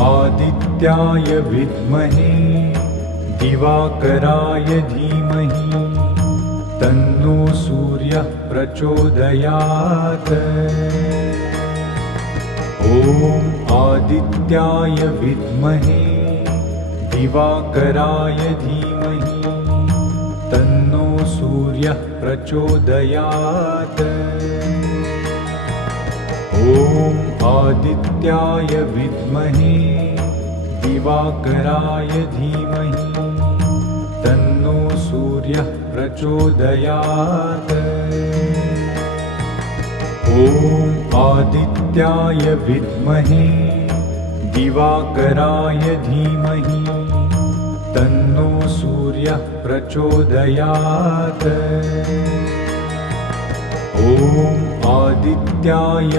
आदित्याय विद्महे दिवाकराय धीमहि तन्नो सूर्यः प्रचोदयात्। ॐ आदित्याय विद्महे दिवाकराय धीमहि तन्नो सूर्यः प्रचोदयात्। ॐ आदित्याय विद्महे दिवाकराय धीमहि तन्नो सूर्यः प्रचोदयात्। ॐ आदित्याय विद्महे दिवाकराय धीमहि तन्नो सूर्यः प्रचोदयात्। ॐ आदित्याय